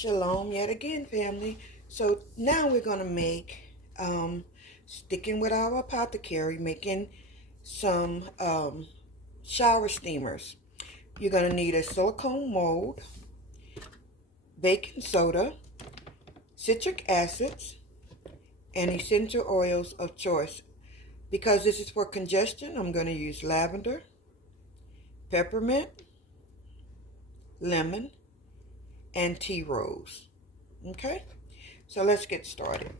Shalom yet again, family. So now we're going to make, sticking with our apothecary, making some shower steamers. You're going to need a silicone mold, baking soda, citric acids, and essential oils of choice. Because this is for congestion, I'm going to use lavender, peppermint, lemon, and tea rose. Okay, so let's get started.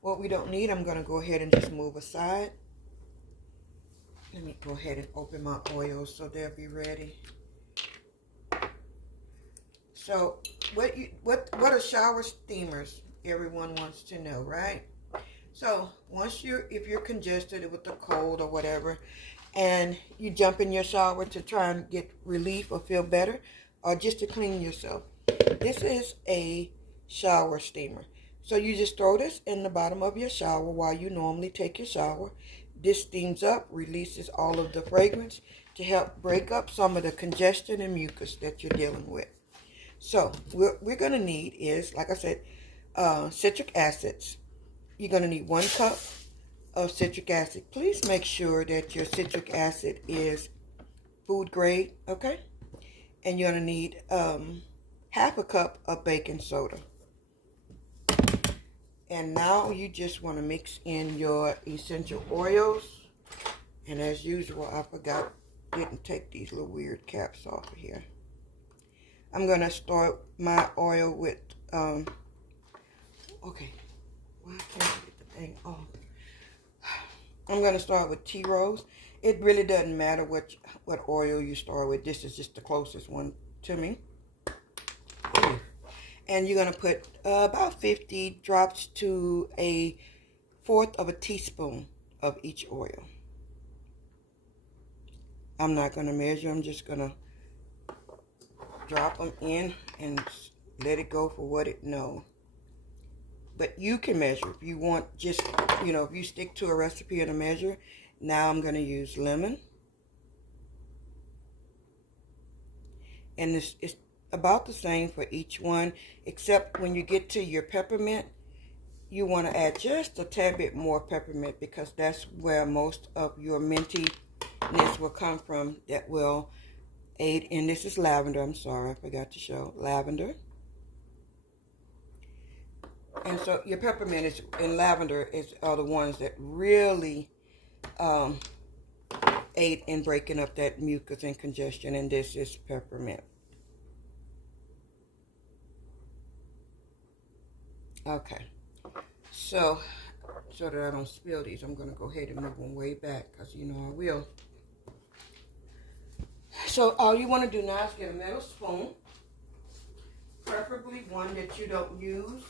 What we don't need, I'm going to go ahead and just move aside. Let me go ahead and open my oils so they'll be ready. So what are shower steamers? Everyone wants to know, right? So if you're congested with a cold or whatever, and you jump in your shower to try and get relief or feel better, or just to clean yourself, this is a shower steamer. So you just throw this in the bottom of your shower while you normally take your shower. This steams up, releases all of the fragrance to help break up some of the congestion and mucus that you're dealing with. So what we're going to need is, like I said, citric acids. You're going to need 1 cup of citric acid. Please make sure that your citric acid is food grade, okay? And you're going to need half a cup of baking soda. And now you just want to mix in your essential oils. And as usual, I didn't take these little weird caps off of here. I'm going to start my oil with, okay, why can't I get the thing off? I'm going to start with tea rose. It really doesn't matter what oil you start with. This is just the closest one to me. And you're going to put about 50 drops to 1/4 of a teaspoon of each oil. I'm not going to measure. I'm just going to drop them in and let it go for what it knows. But you can measure if you want. Just, if you stick to a recipe and a measure. Now I'm going to use lemon. And it's about the same for each one, except when you get to your peppermint, you want to add just a tad bit more peppermint, because that's where most of your mintiness will come from. That will aid, and this is lavender. I'm sorry, I forgot to show lavender. And so your peppermint and lavender are the ones that really aid in breaking up that mucus and congestion, and this is peppermint. Okay, so that I don't spill these, I'm going to go ahead and move them way back, because I will. So all you want to do now is get a metal spoon, preferably one that you don't use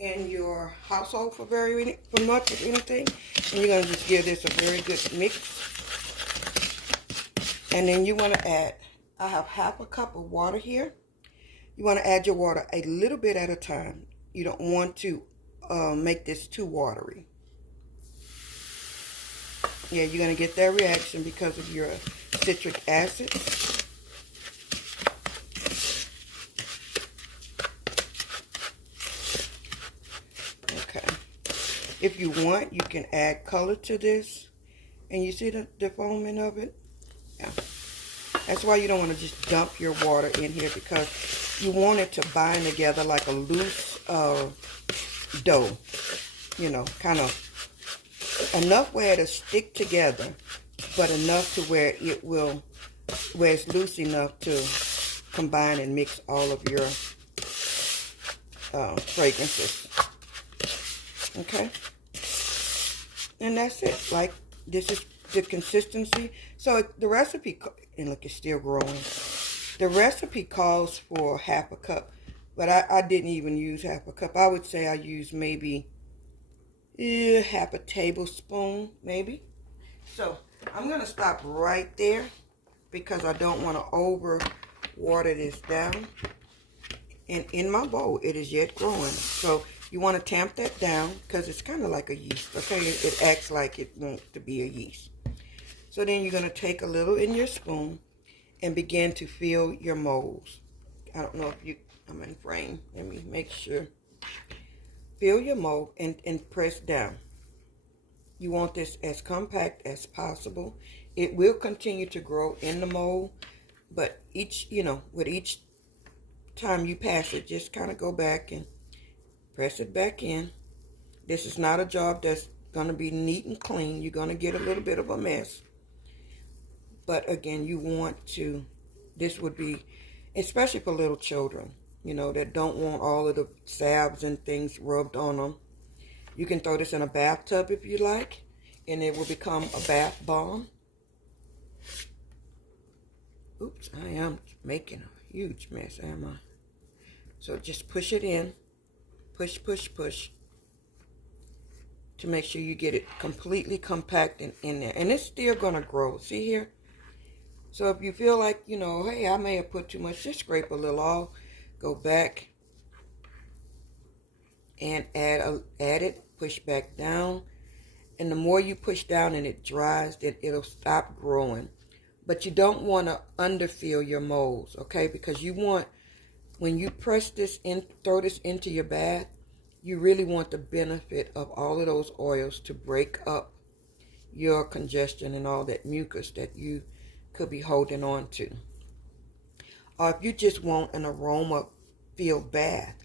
in your household for much of anything. And you're going to just give this a very good mix. And then you want to add, I have half a cup of water here. You want to add your water a little bit at a time. You don't want to make this too watery. Yeah, you're going to get that reaction because of your citric acid. Okay. If you want, you can add color to this. And you see the foaming of it? Yeah. That's why you don't want to just dump your water in here, because you want it to bind together like a loose dough. Kind of enough where it'll stick together, but enough to where it's loose enough to combine and mix all of your fragrances. Okay? And that's it. Like, this is the consistency. So the recipe, and look, it's still growing. The recipe calls for half a cup, but I didn't even use half a cup. I would say I used maybe half a tablespoon, maybe. So I'm going to stop right there, because I don't want to over water this down. And in my bowl, it is yet growing. So you want to tamp that down, because it's kind of like a yeast, okay? It acts like it wants to be a yeast. So then you're going to take a little in your spoon and begin to fill your molds. I don't know if you I'm in frame. Let me make sure. Fill your mold and press down. You want this as compact as possible. It will continue to grow in the mold, but with each time you pass it, just kind of go back and press it back in. This is not a job that's going to be neat and clean. You're going to get a little bit of a mess. But again, this would be, especially for little children, that don't want all of the salves and things rubbed on them. You can throw this in a bathtub if you like, and it will become a bath bomb. Oops, I am making a huge mess, am I? So just push it in. Push, push, push. To make sure you get it completely compact in there. And it's still going to grow. See here? So if you feel like, hey, I may have put too much, just scrape a little off. Go back and add it. Push back down. And the more you push down and it dries, then it'll stop growing. But you don't want to underfill your molds, okay? Because when you press this in, throw this into your bath, you really want the benefit of all of those oils to break up your congestion and all that mucus that you could be holding on to. Or if you just want an aroma-filled bath,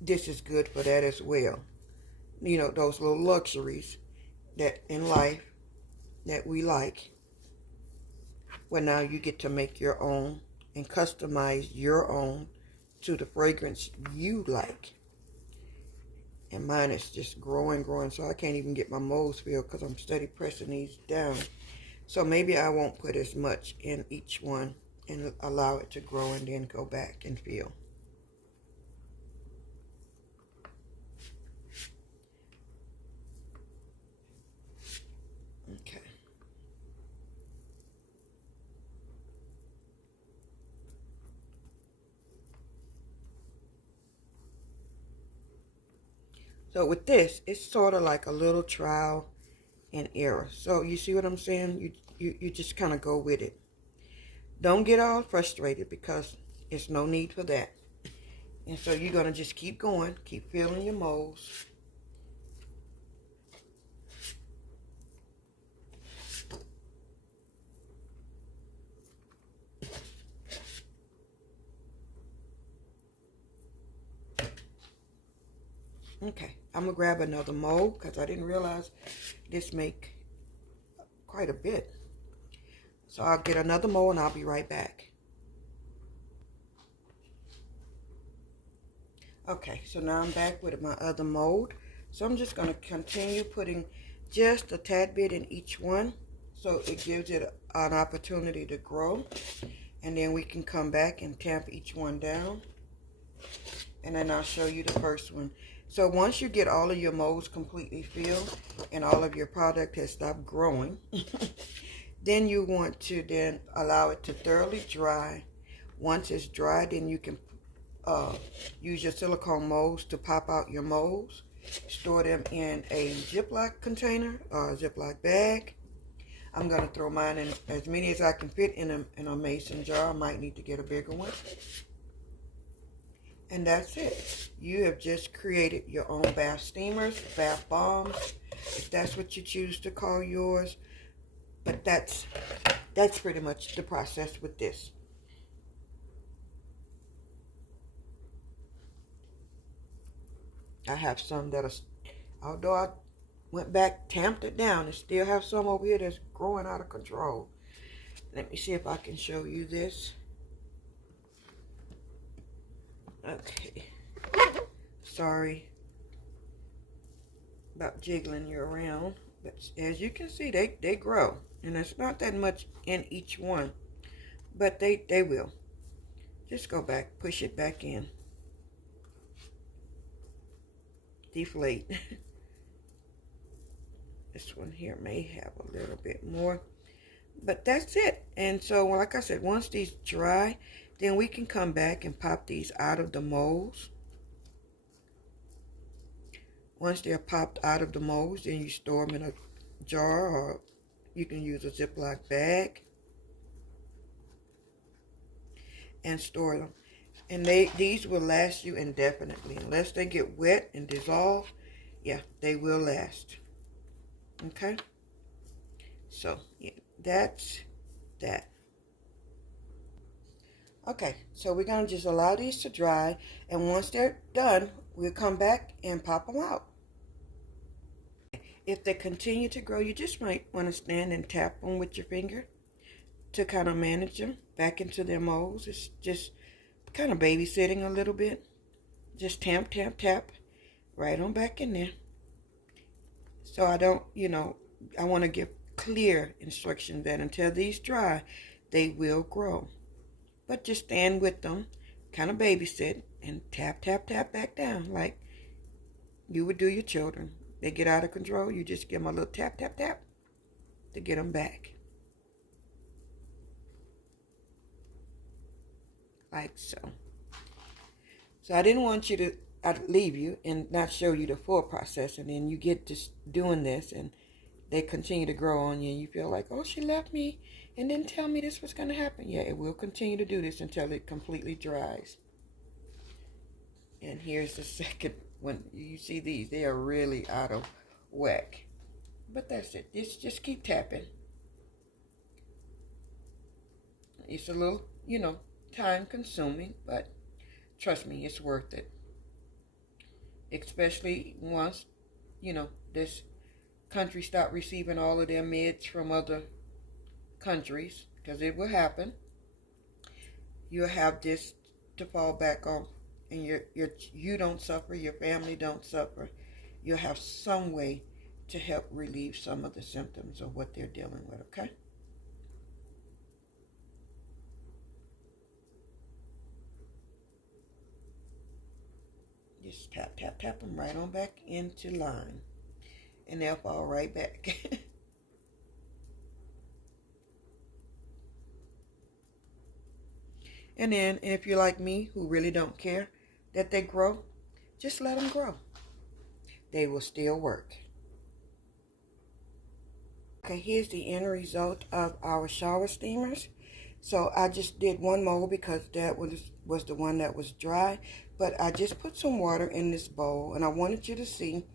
this is good for that as well. Those little luxuries that in life that we like. Well, now you get to make your own and customize your own to the fragrance you like. And mine is just growing, so I can't even get my molds filled because I'm steady pressing these down. So maybe I won't put as much in each one and allow it to grow and then go back and fill. Okay. So with this, it's sort of like a little trial and error. So you see what I'm saying? You just kind of go with it. Don't get all frustrated because it's no need for that. And so you're going to just keep going, keep filling your molds. Okay, I'm going to grab another mold because I didn't realize this make quite a bit. So I'll get another mold and I'll be right back. Okay, so now I'm back with my other mold. So I'm just going to continue putting just a tad bit in each one so it gives it an opportunity to grow. And then we can come back and tamp each one down. And then I'll show you the first one. So once you get all of your molds completely filled and all of your product has stopped growing, then you want to then allow it to thoroughly dry. Once it's dry, then you can use your silicone molds to pop out your molds. Store them in a Ziploc container or a Ziploc bag. I'm going to throw mine in as many as I can fit in a mason jar. I might need to get a bigger one. And that's it. You have just created your own bath steamers, bath bombs, if that's what you choose to call yours. But that's pretty much the process with this. I have some that are, although I went back, tamped it down, and still have some over here that's growing out of control. Let me see if I can show you this. Okay, sorry about jiggling you around, but as you can see, they grow, and it's not that much in each one, but they will. Just go back, push it back in, deflate. This one here may have a little bit more, but that's it. And so, like I said, once these dry, then we can come back and pop these out of the molds. Once they're popped out of the molds, then you store them in a jar, or you can use a Ziploc bag and store them. And these will last you indefinitely. Unless they get wet and dissolve, yeah, they will last. Okay? So, yeah, that's that. Okay, so we're going to just allow these to dry. And once they're done, we'll come back and pop them out. If they continue to grow, you just might want to stand and tap them with your finger to kind of manage them back into their molds. It's just kind of babysitting a little bit. Just tap, tap, tap right on back in there. So I don't, I want to give clear instruction that until these dry, they will grow. But just stand with them, kind of babysit, and tap, tap, tap back down like you would do your children. They get out of control, you just give them a little tap, tap, tap to get them back. Like so. So I didn't want you to leave you and not show you the full process, and then you get just doing this and they continue to grow on you and you feel like, oh, she left me and didn't tell me this was going to happen. Yeah, it will continue to do this until it completely dries. And here's the second one. You see these, they are really out of whack. But that's it. Just keep tapping. It's a little, time consuming, but trust me, it's worth it. Especially once, this country stop receiving all of their meds from other countries, because it will happen. You'll have this to fall back on, and you don't suffer, your family don't suffer. You'll have some way to help relieve some of the symptoms of what they're dealing with, okay? Just tap, tap, tap them right on back into line, and they'll fall right back. And then if you're like me, who really don't care that they grow, just let them grow. They will still work. Okay, here's the end result of our shower steamers. So I just did one mold because that was the one that was dry. But I just put some water in this bowl, and I wanted you to see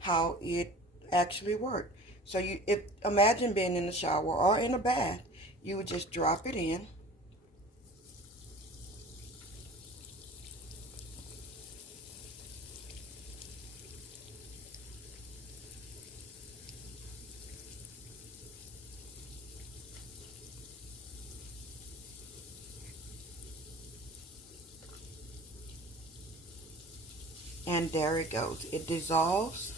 how it actually worked. So imagine being in the shower or in a bath. You would just drop it in. And there it goes. It dissolves.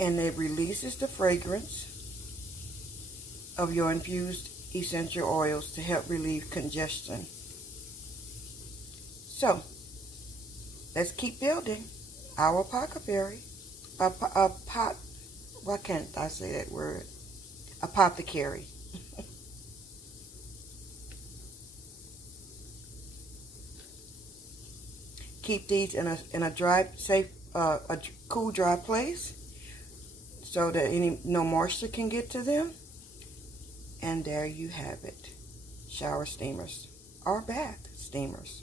And it releases the fragrance of your infused essential oils to help relieve congestion. So, let's keep building our apothecary. Why can't I say that word? Apothecary. Keep these in a dry, safe, a cool, dry place, so that no moisture can get to them. And there you have it, shower steamers or bath steamers.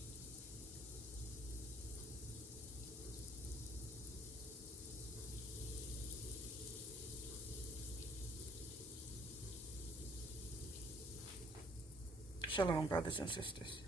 Shalom, brothers and sisters.